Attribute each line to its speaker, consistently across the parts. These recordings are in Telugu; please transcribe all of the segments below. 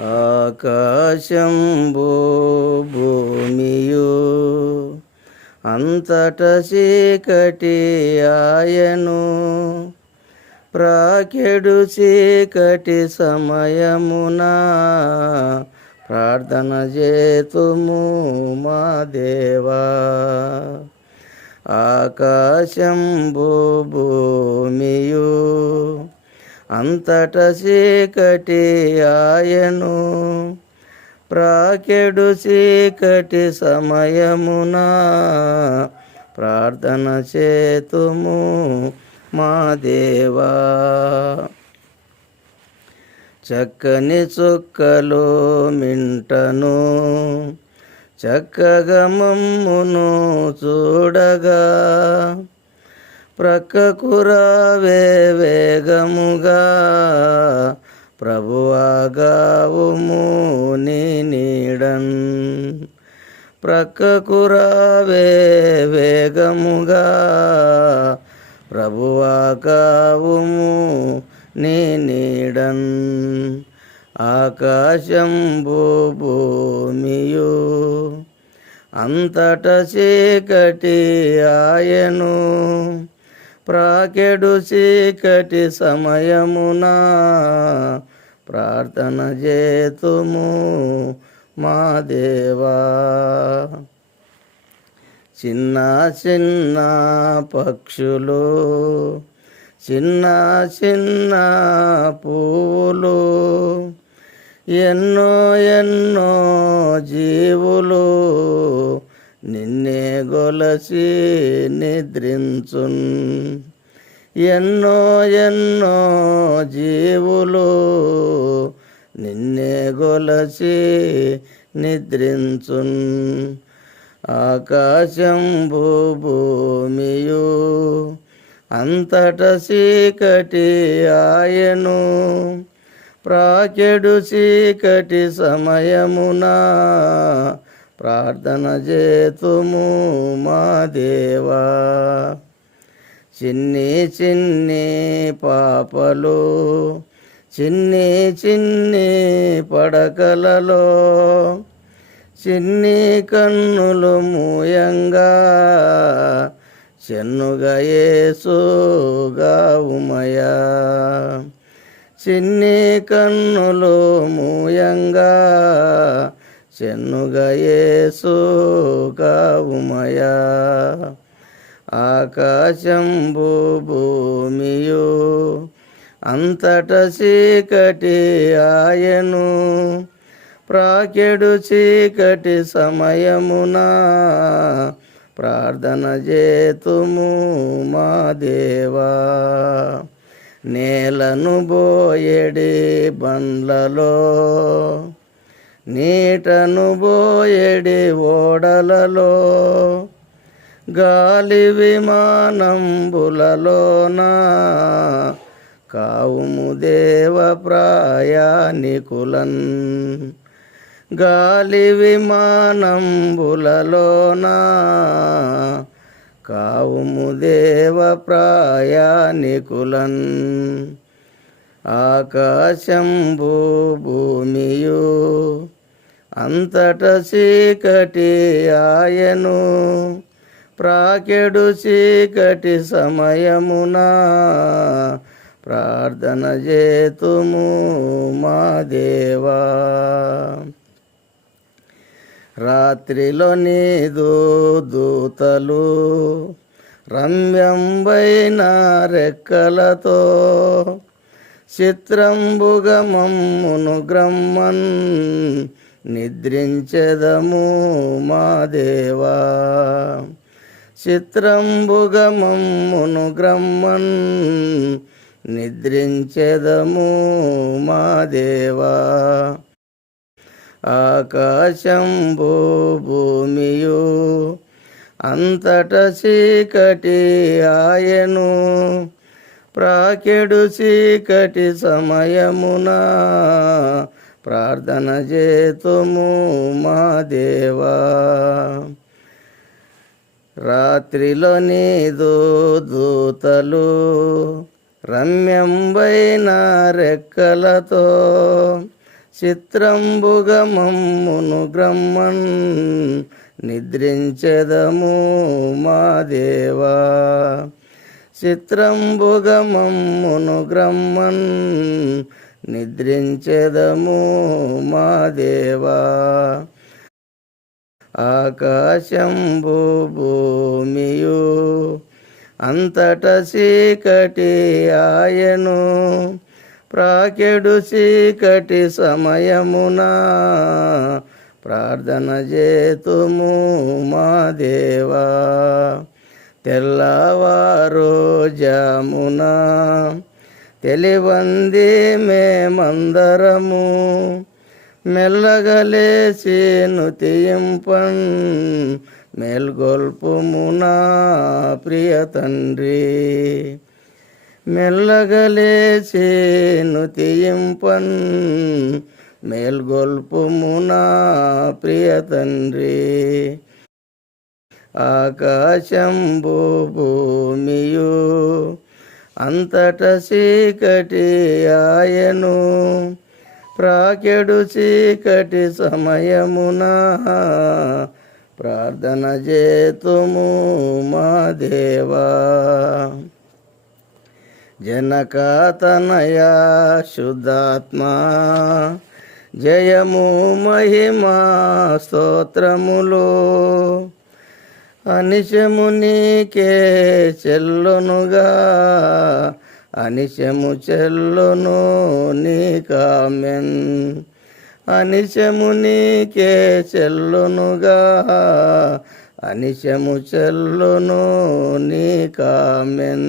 Speaker 1: ఆకాశంబు భూమియు అంతట చీకటి ఆయను ప్రాకెడు చీకటి సమయమున ప్రార్థన చేతుము మా దేవా. ఆకాశంబు భూమియు అంతట చీకటి ఆయను ప్రాకెడు చీకటి సమయమున ప్రార్థన చేతుము మా దేవా. చక్కని చుక్కలు మింటను చక్కగా మమ్మును చూడగా ప్రక్కకు రావే వేగముగా ప్రభువాగావుము నీ నీడన్. ప్రక్కకు రావే వేగముగా ప్రభువాగావుము నీ నీడన్. ఆకాశం భూమియు అంతట చీకటి ఆయను ప్రాకెడు చీకటి సమయమున ప్రార్థన చేతుము మా దేవా. చిన్న చిన్న పక్షులు చిన్న చిన్న పువ్వులు ఎన్నో ఎన్నో జీవులు నిన్నే గొలసి నిద్రించున్. ఎన్నో ఎన్నో జీవులు నిన్నే గొలసి నిద్రించున్. ఆకాశం భూమియు అంతట చీకటి ఆయను. ప్రాకెడు చీకటి సమయమునా ప్రార్థన చేతుము మా దేవా. చిన్ని చిన్ని పాపలు చిన్ని చిన్ని పడకలలో చిన్ని కన్నులు మూయంగా చెన్నుగా ఏసుగా ఉమయా. చిన్ని కన్నులు మూయంగా చెన్నుగా యేసుగా ఉమయా ఆకాశం భూమియు అంతట చీకటి ఆయను. ప్రాకెడు చీకటి సమయమున ప్రార్థన చేతుము మా దేవా. నేలను బోయడి బండ్లలో నీటను బోయడి ఓడలలో గాలి విమానంబులలోన కావుము దేవ ప్రాయానికులన్ గాలి విమానంబులలోన కావుము దేవ ప్రాయానికులన్ ఆకాశం భూమియు అంతట చీకటి ఆయను ప్రాకెడు చీకటి సమయమున ప్రార్థన చేతుము మా దేవా. రాత్రిలో నీదు దూతలు రమ్యంబైన రెక్కలతో చిత్రంబుగమమ్మును గ్రమ్మన్ నిద్రించెదము మా దేవా. చిత్రంబుగమమ్మును గ్రమ్మన్ నిద్రించెదము మా దేవా. ఆకాశం భూమియు అంతట చీకటి ఆయను. ప్రాకెడు చీకటి సమయమునా ప్రార్థన చేతుము మా దేవా రాత్రిలో నీదు దూతలు రమ్యంబైన రెక్కలతో చిత్రంబుగ మమ్మును గ్రమ్మన్ నిద్రించెదము మా దేవా చిత్రంబుగ మమ్మును గ్రమ్మన్ నిద్రించెదము మా దేవా. ఆకాశంబు భూమియు అంతట చీకటి ఆయను. ప్రాకెడు చీకటి సమయమున ప్రార్థన చేతుము మా దేవా. తెల్లవారు జామునా తెలివంది మేమందరము. మెల్లగలేసి నుతియింపన్ మేల్గొల్పుమునా ప్రియ తండ్రి. మెల్లగలేసి నుతియింపన్ మేల్గొల్పుమునా ప్రియ తండ్రి. ఆకాశంబు భూమియు అంతట చీకటి ఆయను ప్రాకెడు చీకటి సమయమున ప్రార్థన చేతుము మా దేవా. జనకాతనయ శుద్ధాత్మా జయము మహిమా స్తోత్రములో. అనిశము నీకే చెల్లునుగా అనిశము చెల్లును నీకామెన్ అనిశము నీకే చెల్లునుగా అనిశము చెల్లును నీకామెన్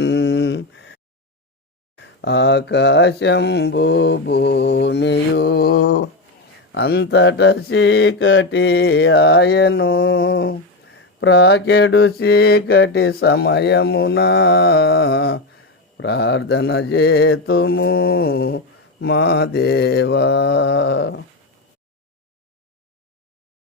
Speaker 1: ఆకాశంబు భూమియు అంతట చీకటి ఆయను ప్రాకెడు చీకటి సమయమున ప్రార్థన చేతుము మా దేవా.